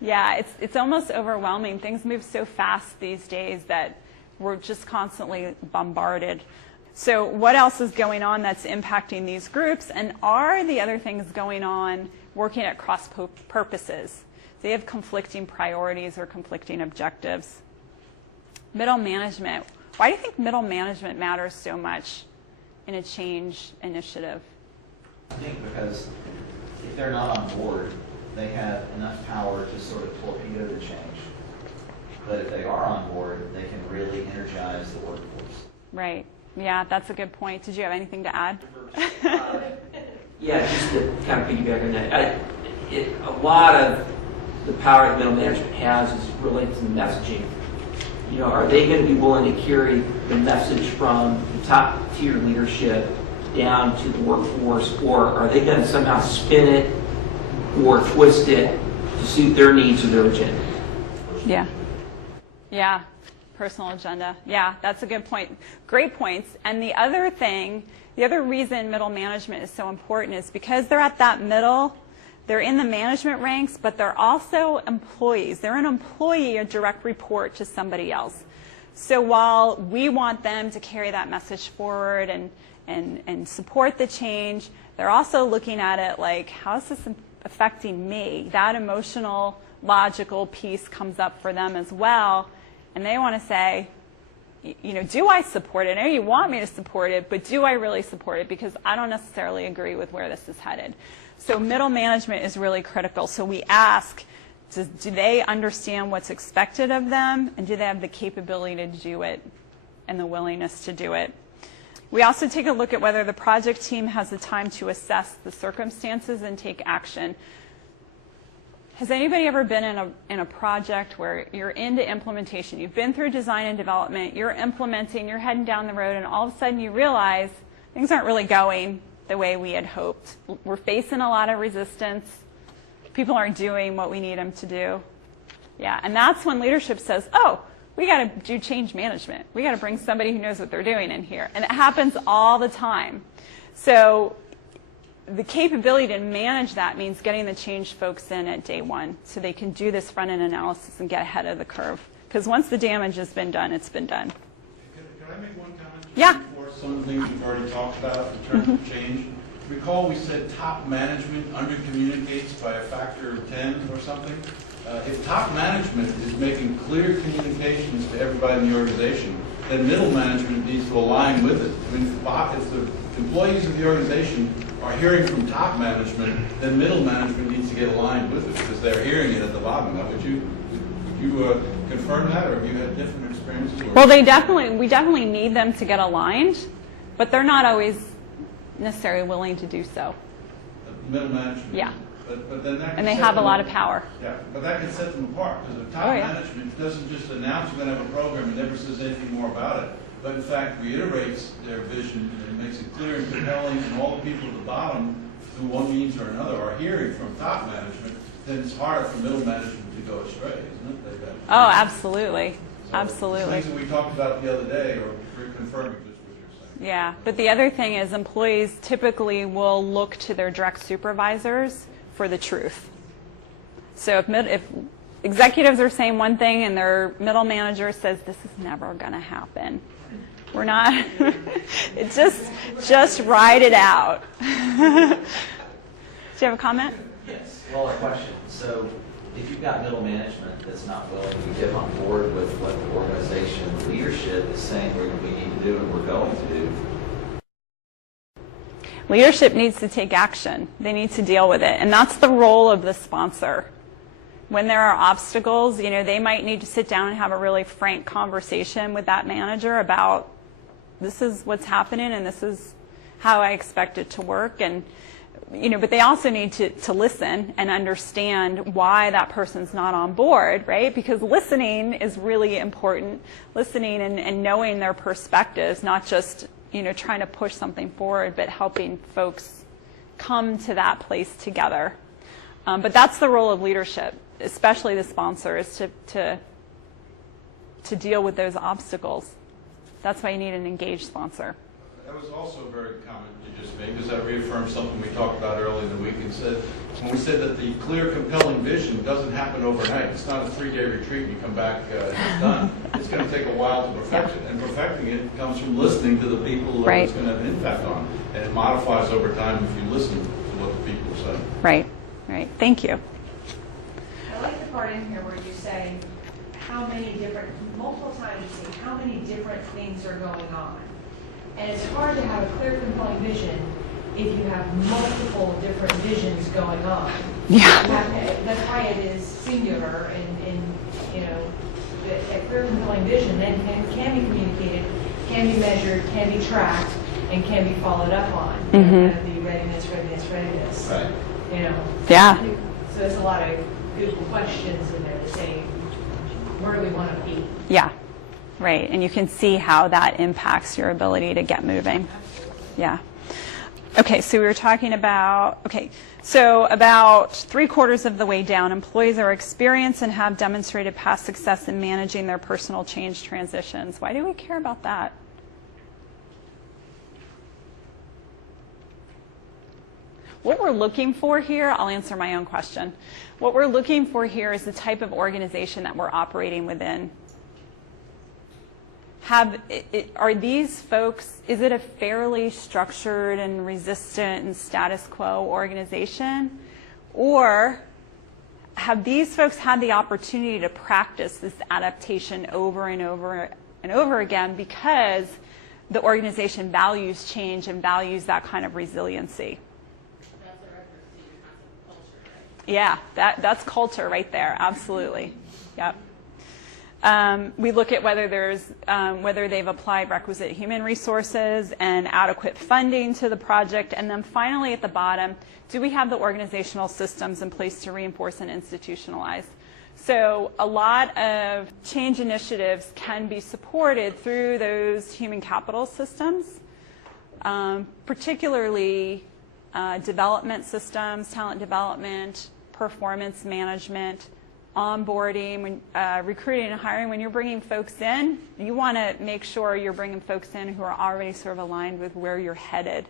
Yeah, it's almost overwhelming. Things move so fast these days that we're just constantly bombarded. So what else is going on that's impacting these groups? And are the other things going on working at cross purposes? They have conflicting priorities or conflicting objectives. Middle management. Why do you think middle management matters so much in a change initiative? I think because if they're not on board, they have enough power to sort of torpedo the change. But if they are on board, they can really energize the workforce. Right. Yeah, that's a good point. Did you have anything to add? Yeah, just to kind of piggyback on that, a lot of the power that middle management has is related to the messaging. You know, are they going to be willing to carry the message from the top tier leadership down to the workforce, or are they going to somehow spin it or twist it to suit their needs or their agenda? Yeah. Yeah. Personal agenda. Yeah, that's a good point. Great points. And the other thing, the other reason middle management is so important is because they're at that middle, they're in the management ranks, but they're also employees. They're an employee, a direct report to somebody else. So while we want them to carry that message forward and support the change, they're also looking at it like, how is this affecting me? That emotional, logical piece comes up for them as well. And they want to say, you know, do I support it? I know you want me to support it, but do I really support it? Because I don't necessarily agree with where this is headed. So middle management is really critical. So we ask, do they understand what's expected of them? And do they have the capability to do it and the willingness to do it? We also take a look at whether the project team has the time to assess the circumstances and take action. Has anybody ever been in a project where you're into implementation? You've been through design and development, you're implementing, you're heading down the road, and all of a sudden you realize things aren't really going the way we had hoped. We're facing a lot of resistance. People aren't doing what we need them to do. Yeah, and that's when leadership says, oh, we got to do change management. We got to bring somebody who knows what they're doing in here. And it happens all the time. So the capability to manage that means getting the change folks in at day one so they can do this front-end analysis and get ahead of the curve. Because once the damage has been done, it's been done. Can I make one comment? Yeah. Before some of the things we've already talked about in terms of change. Recall we said top management under-communicates by a factor of 10 or something. If top management is making clear communications to everybody in the organization, then middle management needs to align with it. I mean, if the employees of the organization are hearing from top management, then middle management needs to get aligned with it because they're hearing it at the bottom. Now, would you confirm that, or have you had different experiences? Well, we definitely need them to get aligned, but they're not always necessarily willing to do so. Middle management. Yeah. But then that and they have a lot of power. Yeah, but that can set them apart because if top management doesn't just announce we're going to have a program and never says anything more about it, but in fact reiterates their vision and makes it clear and compelling, and all the people at the bottom, through one means or another, are hearing from top management, then it's hard for middle management to go astray, isn't it? Oh, absolutely. So Absolutely. things that we talked about the other day are confirming just what you're saying. Yeah, but the other thing is employees typically will look to their direct supervisors for the truth. So if executives are saying one thing and their middle manager says this is never going to happen, we're not. It just ride it out. Do you have a comment? Yes. Well, a question. So if you've got middle management that's not willing to get on board with what the organization leadership is saying we need to do and we're going to do, leadership needs to take action. They need to deal with it. And that's the role of the sponsor. When there are obstacles, they might need to sit down and have a really frank conversation with that manager about this is what's happening and this is how I expect it to work. And, but they also need to listen and understand why that person's not on board, right? Because listening is really important. Listening and knowing their perspectives, not just trying to push something forward, but helping folks come to that place together. But that's the role of leadership, especially the sponsor, is to deal with those obstacles. That's why you need an engaged sponsor. That was also a very comment you just made, because that reaffirms something we talked about earlier in the week, and said, when we said that the clear, compelling vision doesn't happen overnight. It's not a 3-day retreat and you come back and it's done. It's going to take a while to perfect it, and perfecting it comes from listening to the people that it's going to have an impact on, and it modifies over time if you listen to what the people say. Right, right. Thank you. I like the part in here where you say how many different, multiple times you say how many different things are going on. And it's hard to have a clear, compelling vision if you have multiple different visions going on. Yeah. That's why it is singular, and you know, a clear, compelling vision then can be communicated, can be measured, can be tracked, and can be followed up on. Mm-hmm. You know, kind of the readiness. Right. You know. Yeah. So there's a lot of good questions in there to say, where do we want to be? Yeah. Right, and you can see how that impacts your ability to get moving. Yeah. Okay, so we were talking about, so about 3/4 of the way down, employees are experienced and have demonstrated past success in managing their personal change transitions. Why do we care about that? What we're looking for here, I'll answer my own question. What we're looking for here is the type of organization that we're operating within. Are these folks, is it a fairly structured and resistant and status quo organization? Or have these folks had the opportunity to practice this adaptation over and over and over again because the organization values change and values that kind of resiliency? That's a reference to your concept of culture, right? Yeah, that's culture right there, absolutely. Yep. We look at whether they've applied requisite human resources and adequate funding to the project, and then finally at the bottom, do we have the organizational systems in place to reinforce and institutionalize? So a lot of change initiatives can be supported through those human capital systems, particularly development systems, talent development, performance management, onboarding, when recruiting and hiring. When you're bringing folks in, you want to make sure you're bringing folks in who are already sort of aligned with where you're headed.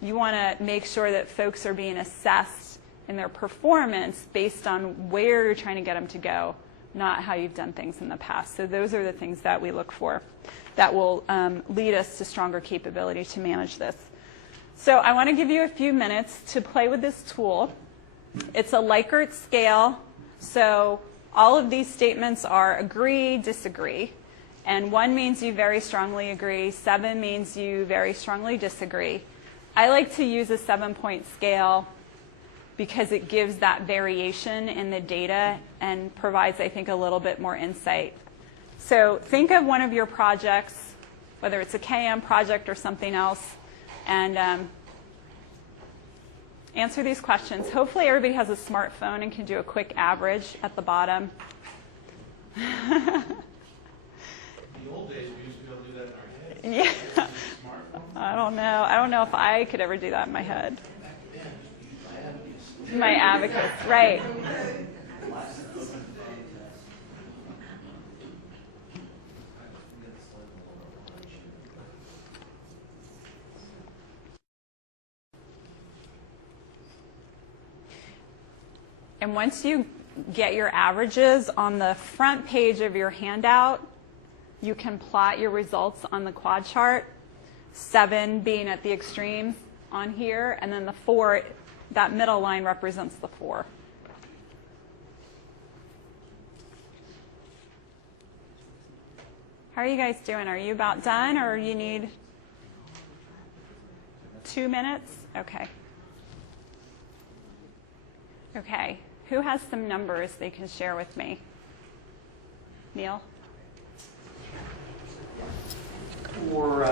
You want to make sure that folks are being assessed in their performance based on where you're trying to get them to go, not how you've done things in the past. So those are the things that we look for that will lead us to stronger capability to manage this. So I want to give you a few minutes to play with this tool. It's a Likert scale. So all of these statements are agree, disagree. And 1 means you very strongly agree. 7 means you very strongly disagree. I like to use a 7-point scale because it gives that variation in the data and provides, I think, a little bit more insight. So think of one of your projects, whether it's a KM project or something else, and answer these questions. Hopefully everybody has a smartphone and can do a quick average at the bottom. In the old days, we used to be able to do that in our heads. Yeah. I don't know. I don't know if I could ever do that in my head. My abacus, right. And once you get your averages on the front page of your handout, you can plot your results on the quad chart, 7 being at the extremes on here, and then the 4, that middle line represents the 4. How are you guys doing? Are you about done, or you need 2 minutes? Okay. Okay. Who has some numbers they can share with me? Neil? For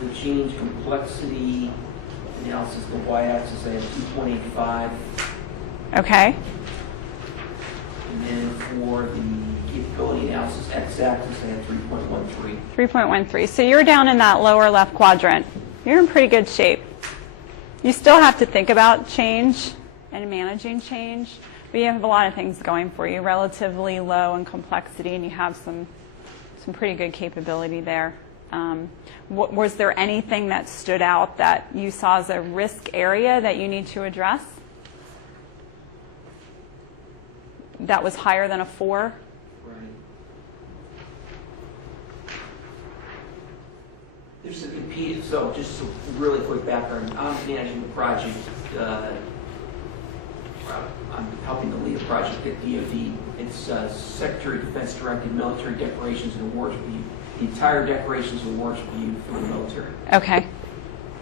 the change complexity analysis, the y-axis, I have 2.85. Okay. And then for the capability analysis, x-axis, I have 3.13. 3.13. So you're down in that lower left quadrant. You're in pretty good shape. You still have to think about change and managing change, but you have a lot of things going for you, relatively low in complexity, and you have some pretty good capability there. Was there anything that stood out that you saw as a risk area that you need to address that was higher than a 4? There's a compete, so just a really quick background. I'm managing the project. I'm helping to lead a project at DoD. It's Secretary of Defense directed military decorations and awards review. The entire decorations and awards review for the military. Okay.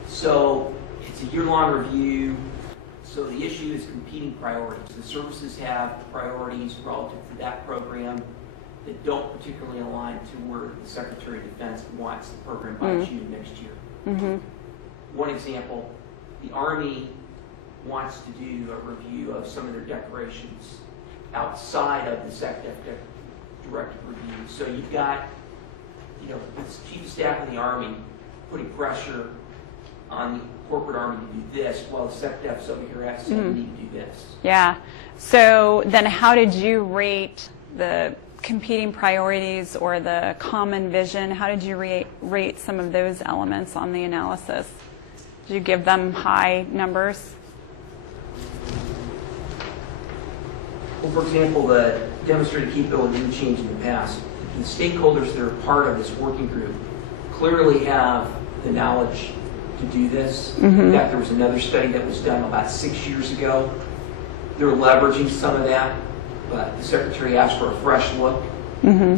So it's a year-long review. So the issue is competing priorities. The services have priorities relative to that program that don't particularly align to where the Secretary of Defense wants the program by June next year. Mm-hmm. One example, the Army wants to do a review of some of their decorations outside of the SecDef directed review. So you've got, the Chief of Staff of the Army putting pressure on the corporate Army to do this, while the SecDef's over here asking them need to do this. Yeah. So then how did you rate the competing priorities or the common vision? How did you rate some of those elements on the analysis? Did you give them high numbers? Well, for example, the demonstrated capability didn't change in the past. The stakeholders that are part of this working group clearly have the knowledge to do this. In fact, there was another study that was done about 6 years ago. They're leveraging some of that, but the Secretary asked for a fresh look.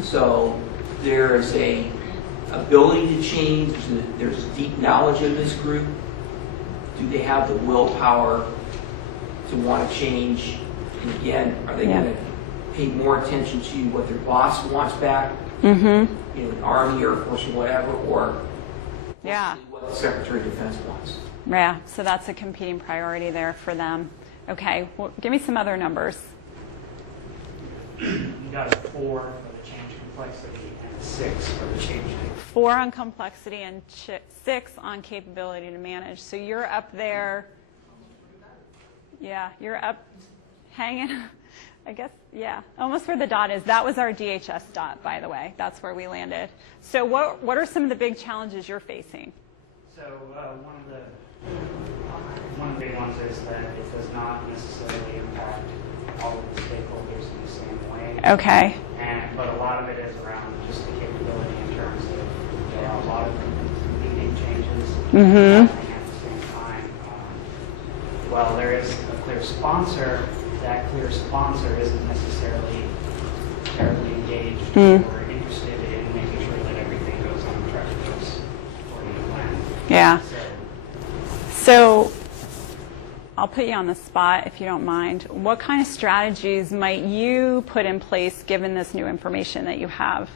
So there is a ability to change. There's deep knowledge in this group. Do they have the willpower to want to change? And again, are they going to pay more attention to what their boss wants back, the Army, Air Force, or whatever, or what the Secretary of Defense wants? Yeah, so that's a competing priority there for them. Okay, well, give me some other numbers. You got a 4 for the change complexity and a 6 for the change. 4 on complexity and 6 on capability to manage. So you're up there. Yeah, you're up hanging, I guess, almost where the dot is. That was our DHS dot, by the way. That's where we landed. So what are some of the big challenges you're facing? So one of the big ones is that it does not necessarily impact all of the stakeholders in the same way. Okay. But a lot of it is around just the capability in terms of there are a lot of competing changes happening at the same time. While there is a clear sponsor, that clear sponsor isn't necessarily terribly engaged or interested in making sure that everything goes on track according to plan. Yeah. So I'll put you on the spot if you don't mind. What kind of strategies might you put in place given this new information that you have?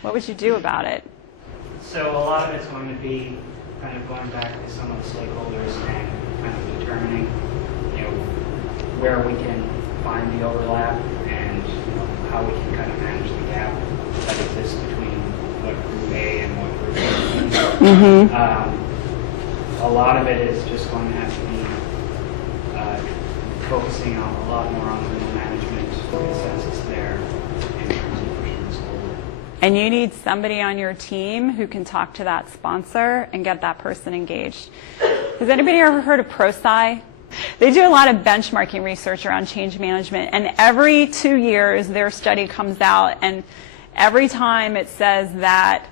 What would you do about it? So a lot of it's going to be kind of going back to some of the stakeholders and kind of determining, where we can find the overlap and how we can kind of manage the gap that exists between what group A and what group B. A lot of it is just going to have to be focusing on a lot more on the middle management consensus there in terms of pushing this forward. And you need somebody on your team who can talk to that sponsor and get that person engaged. Has anybody ever heard of ProSci? They do a lot of benchmarking research around change management, and every 2 years their study comes out, and every time it says that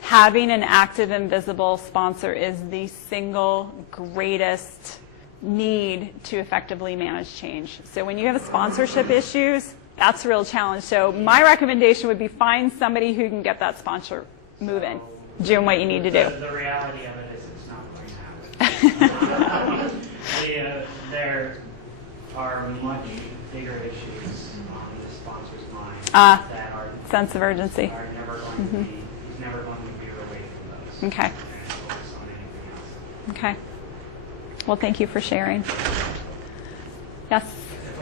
having an active and visible sponsor is the single greatest need to effectively manage change. So when you have sponsorship issues, that's a real challenge. So my recommendation would be find somebody who can get that sponsor moving, doing what you need to do. The reality of it is it's not going to happen. There are much bigger issues on the sponsor's mind that are sense of urgency. Are never going to be, he's never going to veer away from those. Okay. And focus on anything else. Okay. Well, thank you for sharing. Yes.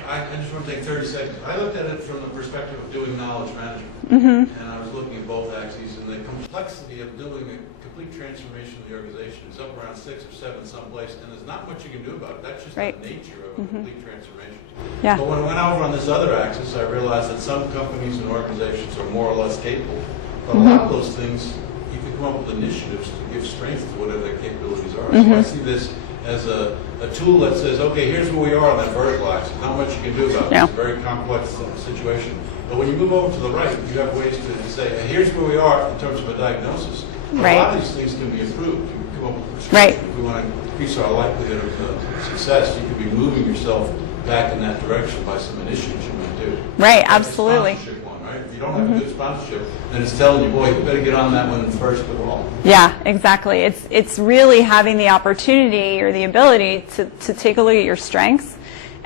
I just want to take 30 seconds. I looked at it from the perspective of doing knowledge management, and I was looking at both axes, and the complexity of doing a complete transformation of the organization is up around 6 or 7 someplace, and there's not much you can do about it. That's just Right. the nature of a complete transformation. Yeah. But when I went over on this other axis, I realized that some companies and organizations are more or less capable. But a lot of those things, you can come up with initiatives to give strength to whatever their capabilities are. So I see this as a tool that says, okay, here's where we are on that vertical axis. Not much you can do about it. Yeah. It's a very complex situation. But when you move over to the right, you have ways to say, here's where we are in terms of a diagnosis. Right. A lot of these things can be improved. You can come up with prescription. Right. If we want to increase our likelihood of success, you could be moving yourself back in that direction by some initiatives you might do. Right, Like a absolutely. sponsorship one, right? If you don't have a good sponsorship, then it's telling you, boy, you better get on that one first of all. Yeah, exactly. It's really having the opportunity or the ability to take a look at your strengths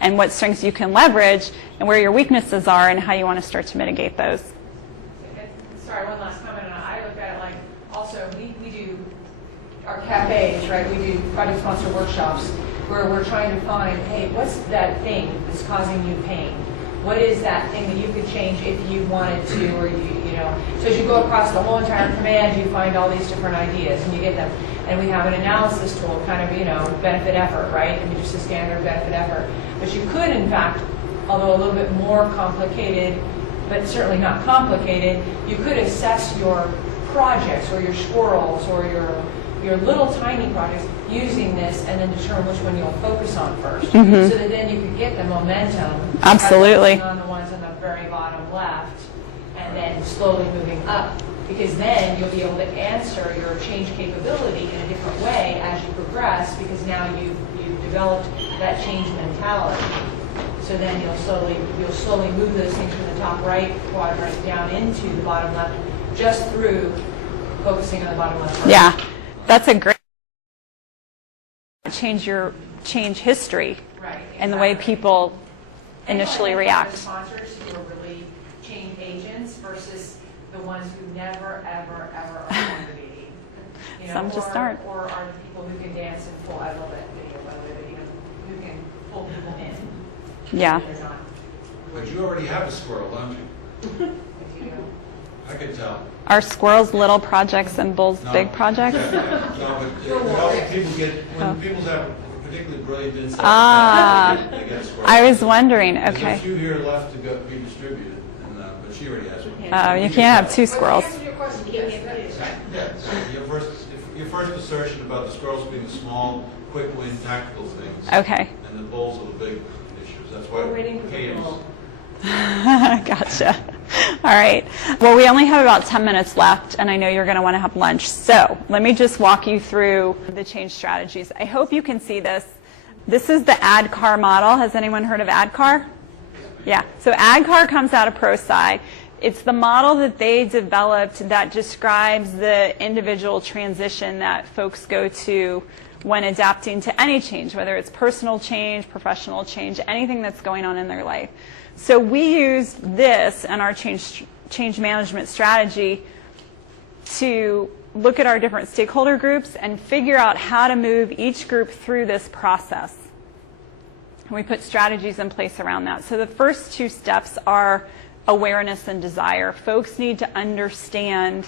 and what strengths you can leverage and where your weaknesses are and how you want to start to mitigate those. Sorry, one last comment. And I look at it like also we do our cafes, right? We do project sponsor workshops where we're trying to find, hey, what's that thing that's causing you pain? What is that thing that you could change if you wanted to, or you know? So as you go across the whole entire command, you find all these different ideas and you get them. And we have an analysis tool, kind of, benefit effort, right? I mean, just a standard benefit effort. But you could, in fact, although a little bit more complicated, but certainly not complicated, you could assess your projects or your squirrels or your little tiny projects using this and then determine which one you'll focus on first. So that then you could get the momentum. Absolutely. By focusing on the ones on the very bottom left and then slowly moving up. Because then you'll be able to answer your change capability in a different way as you progress, because now you've developed that change mentality. So then you'll slowly move those things from the top right quadrant down into the bottom left, just through focusing on the bottom left. Yeah, that's a great change history Right, and the way exactly. people initially And react. the sponsors who are really change agents versus the ones who never, ever, ever are going to be. Some just aren't. Or are the people who can dance and pull. I love that video, by the way, but who can pull people in. Yeah. They're not. But you already have a squirrel, don't you? If you do. I could tell. Are squirrels little projects and bulls No. big projects? No, but often people get, when people have particularly brilliant insights, Ah. they get squirrels. I was wondering, There's a okay. few here left to go be distributed, but she already has one. You can't have two squirrels. Answer your question, you can't have it. Yeah, so your first assertion about the squirrels being the small, quick win tactical things. Okay. And the bulls are the big issues. That's why We're waiting for the KMs. bull. Gotcha. All right. Well, we only have about 10 minutes left, and I know you're going to want to have lunch. So let me just walk you through the change strategies. I hope you can see this. This is the ADCAR model. Has anyone heard of ADCAR? Yeah. So ADCAR comes out of ProSci. It's the model that they developed that describes the individual transition that folks go to when adapting to any change, whether it's personal change, professional change, anything that's going on in their life. So we used this and our change management strategy to look at our different stakeholder groups and figure out how to move each group through this process. And we put strategies in place around that. So the first 2 steps are awareness and desire. Folks need to understand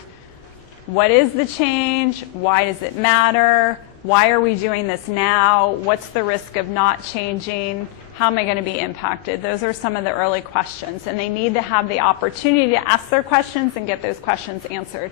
what is the change, why does it matter, why are we doing this now, what's the risk of not changing, how am I going to be impacted? Those are some of the early questions, and they need to have the opportunity to ask their questions and get those questions answered.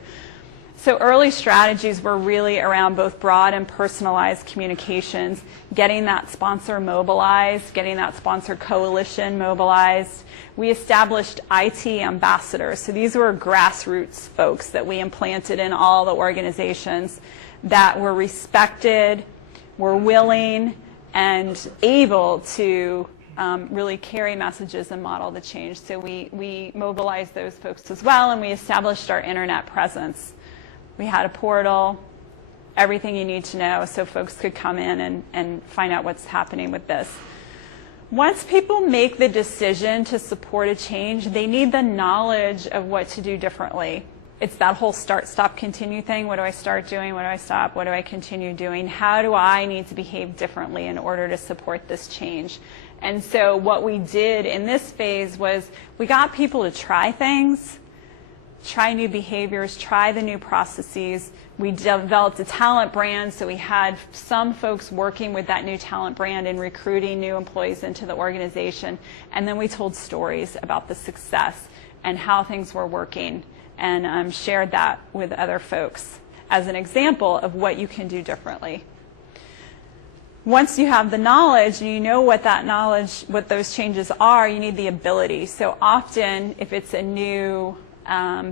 So early strategies were really around both broad and personalized communications, getting that sponsor mobilized, getting that sponsor coalition mobilized. We established IT ambassadors. So these were grassroots folks that we implanted in all the organizations that were respected, were willing, and able to really carry messages and model the change. So we mobilized those folks as well, and we established our internet presence. We had a portal, everything you need to know, so folks could come in and find out what's happening with this. Once people make the decision to support a change, they need the knowledge of what to do differently. It's that whole start, stop, continue thing. What do I start doing? What do I stop? What do I continue doing? How do I need to behave differently in order to support this change? And so what we did in this phase was we got people to try things, try new behaviors, try the new processes. We developed a talent brand, so we had some folks working with that new talent brand and recruiting new employees into the organization. And then we told stories about the success and how things were working, and shared that with other folks as an example of what you can do differently. Once you have the knowledge and you know what that knowledge, what those changes are, you need the ability. So often, if it's a new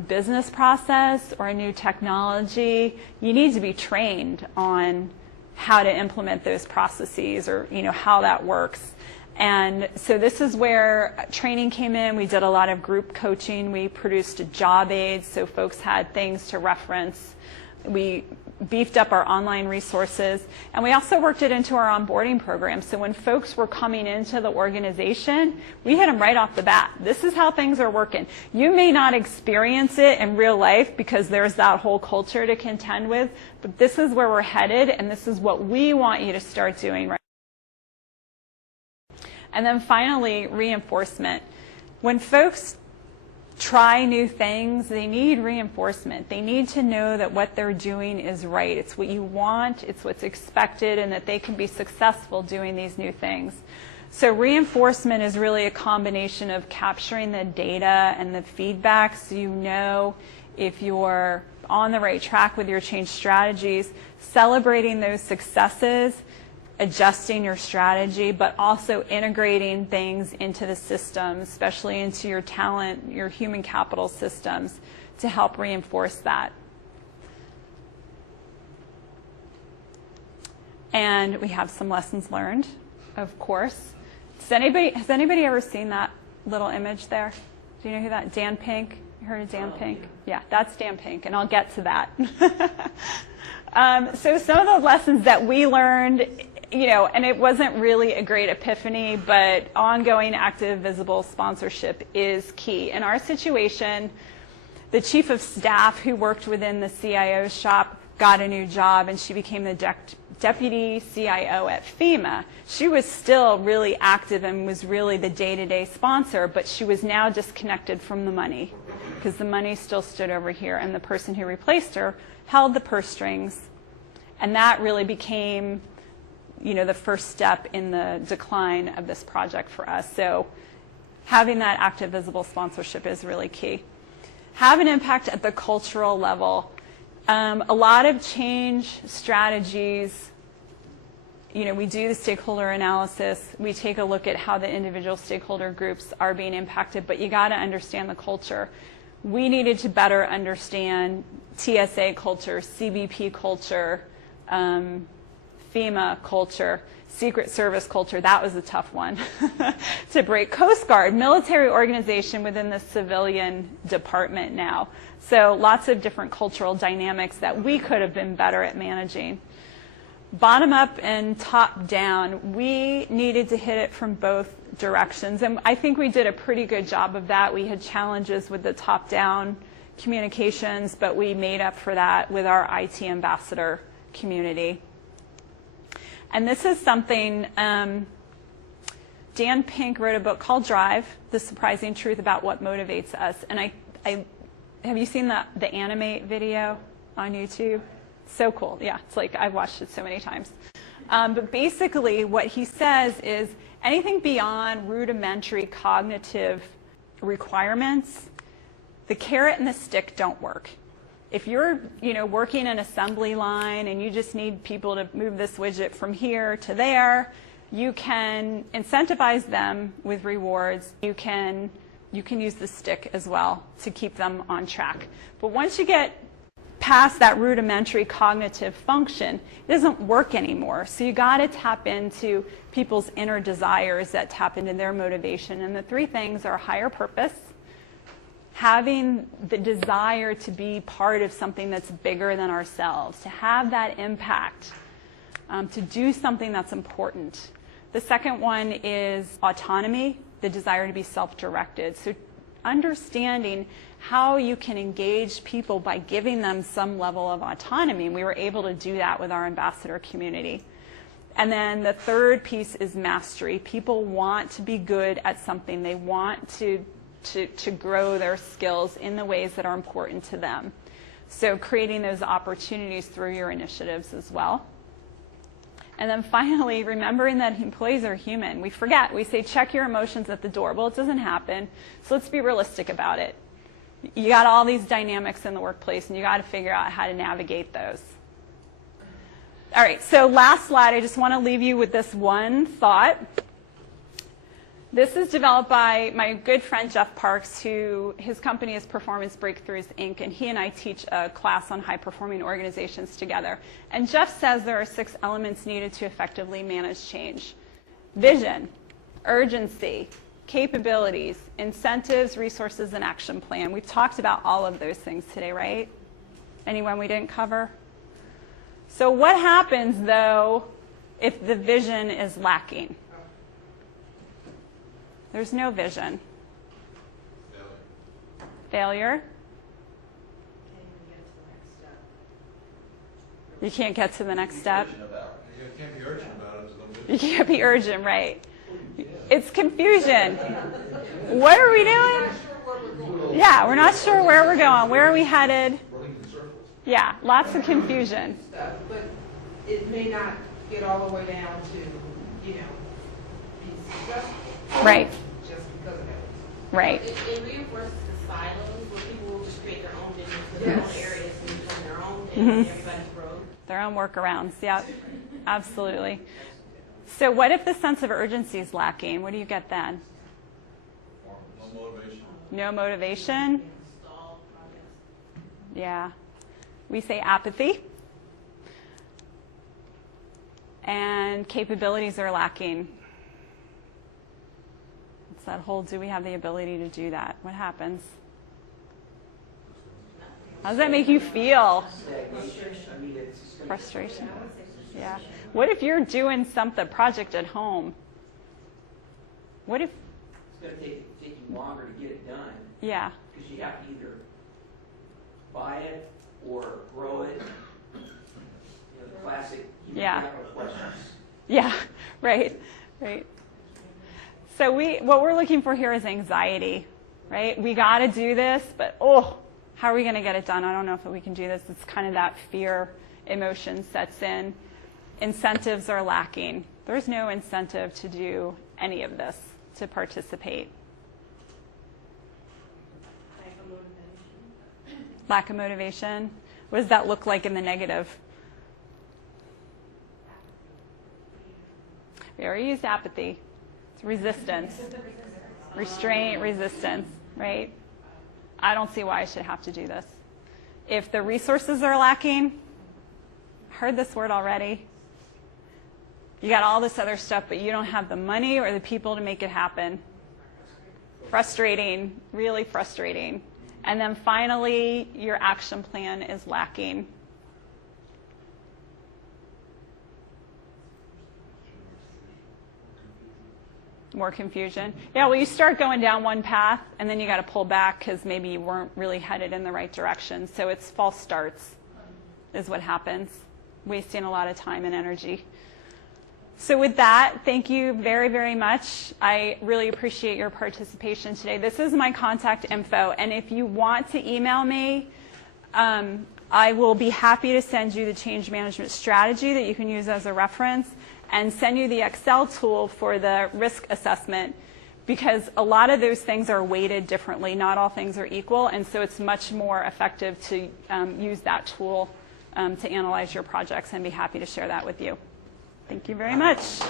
business process or a new technology, you need to be trained on how to implement those processes, or how that works. And so this is where training came in. We did a lot of group coaching. We produced job aids, so folks had things to reference. We beefed up our online resources, and we also worked it into our onboarding program. So when folks were coming into the organization, we hit them right off the bat. This is how things are working. You may not experience it in real life because there's that whole culture to contend with, but this is where we're headed, and this is what we want you to start doing right now. And then finally, reinforcement. When folks try new things, they need reinforcement. They need to know that what they're doing is right. It's what you want, it's what's expected, and that they can be successful doing these new things. So reinforcement is really a combination of capturing the data and the feedback, so you know if you're on the right track with your change strategies, celebrating those successes, adjusting your strategy, but also integrating things into the system, especially into your talent, your human capital systems, to help reinforce that. And we have some lessons learned, of course. Has anybody ever seen that little image there? Do you know who that, Dan Pink? You heard of Dan Pink? Yeah, that's Dan Pink, and I'll get to that. So some of the lessons that we learned, and it wasn't really a great epiphany, but ongoing active, visible sponsorship is key. In our situation, the chief of staff who worked within the CIO's shop got a new job, and she became the deputy CIO at FEMA. She was still really active and was really the day-to-day sponsor, but she was now disconnected from the money because the money still stood over here, and the person who replaced her held the purse strings, and that really became the first step in the decline of this project for us. So having that active, visible sponsorship is really key. Have an impact at the cultural level. A lot of change strategies, we do the stakeholder analysis. We take a look at how the individual stakeholder groups are being impacted, but you got to understand the culture. We needed to better understand TSA culture, CBP culture, FEMA culture, Secret Service culture. That was a tough one to break. Coast Guard, military organization within the civilian department now. So lots of different cultural dynamics that we could have been better at managing. Bottom up and top down, we needed to hit it from both directions, and I think we did a pretty good job of that. We had challenges with the top down communications, but we made up for that with our IT ambassador community. And this is something, Dan Pink wrote a book called Drive, The Surprising Truth About What Motivates Us. And have you seen the Animate video on YouTube? So cool. Yeah, it's like I've watched it so many times. But basically what he says is anything beyond rudimentary cognitive requirements, the carrot and the stick don't work. If you're working an assembly line and you just need people to move this widget from here to there, you can incentivize them with rewards. You can use the stick as well to keep them on track. But once you get past that rudimentary cognitive function, it doesn't work anymore. So you got to tap into people's inner desires that tap into their motivation. And the three things are higher purpose, having the desire to be part of something that's bigger than ourselves, to have that impact, to do something that's important. The second one is autonomy, the desire to be self-directed. So understanding how you can engage people by giving them some level of autonomy. And we were able to do that with our ambassador community. And then the third piece is mastery. People want to be good at something. They want to to grow their skills in the ways that are important to them. So creating those opportunities through your initiatives as well. And then finally, remembering that employees are human. We forget. We say, check your emotions at the door. Well, it doesn't happen. So let's be realistic about it. You got all these dynamics in the workplace, and you got to figure out how to navigate those. All right, so last slide, I just want to leave you with this one thought. This is developed by my good friend Jeff Parks, who his company is Performance Breakthroughs, Inc., and he and I teach a class on high-performing organizations together. And Jeff says there are 6 elements needed to effectively manage change: vision, urgency, capabilities, incentives, resources, and action plan. We've talked about all of those things today, right? Anyone we didn't cover? So what happens, though, if the vision is lacking? There's no vision. Failure. You can't get to the next step. You can't be urgent about it. You can't be urgent, right? It's confusion. What are we doing? Yeah, we're not sure where we're going. Where are we headed? Yeah, lots of confusion. But it may not get all the way down to, be successful. Right. Just because of that. Right. It reinforces the silos where people will just create their own business in their own areas and become their own thing, and everybody's road. Their own workarounds. Yeah, absolutely. So what if the sense of urgency is lacking? What do you get then? No motivation. No motivation? Yeah. We say apathy. And capabilities are lacking. It's that whole, do we have the ability to do that? What happens? How does that make you feel? Frustration. Yeah. What if you're doing a project at home? What if... It's going to take you longer to get it done. Yeah. Because you have to either buy it or grow it. The classic capital questions. Yeah, right. So what we're looking for here is anxiety, right? We got to do this, but how are we going to get it done? I don't know if we can do this. It's kind of that fear emotion sets in. Incentives are lacking. There's no incentive to do any of this, to participate. Lack of motivation. What does that look like in the negative? We already used apathy. It's resistance. Restraint, resistance, right? I don't see why I should have to do this. If the resources are lacking, I heard this word already. You got all this other stuff, but you don't have the money or the people to make it happen. Frustrating, really frustrating. And then finally, your action plan is lacking. More confusion. Yeah, well, you start going down one path, and then you got to pull back because maybe you weren't really headed in the right direction. So it's false starts is what happens, wasting a lot of time and energy. So with that, thank you very, very much. I really appreciate your participation today. This is my contact info, and if you want to email me, I will be happy to send you the change management strategy that you can use as a reference and send you the Excel tool for the risk assessment, because a lot of those things are weighted differently. Not all things are equal, and so it's much more effective to use that tool to analyze your projects, and be happy to share that with you. Thank you very much.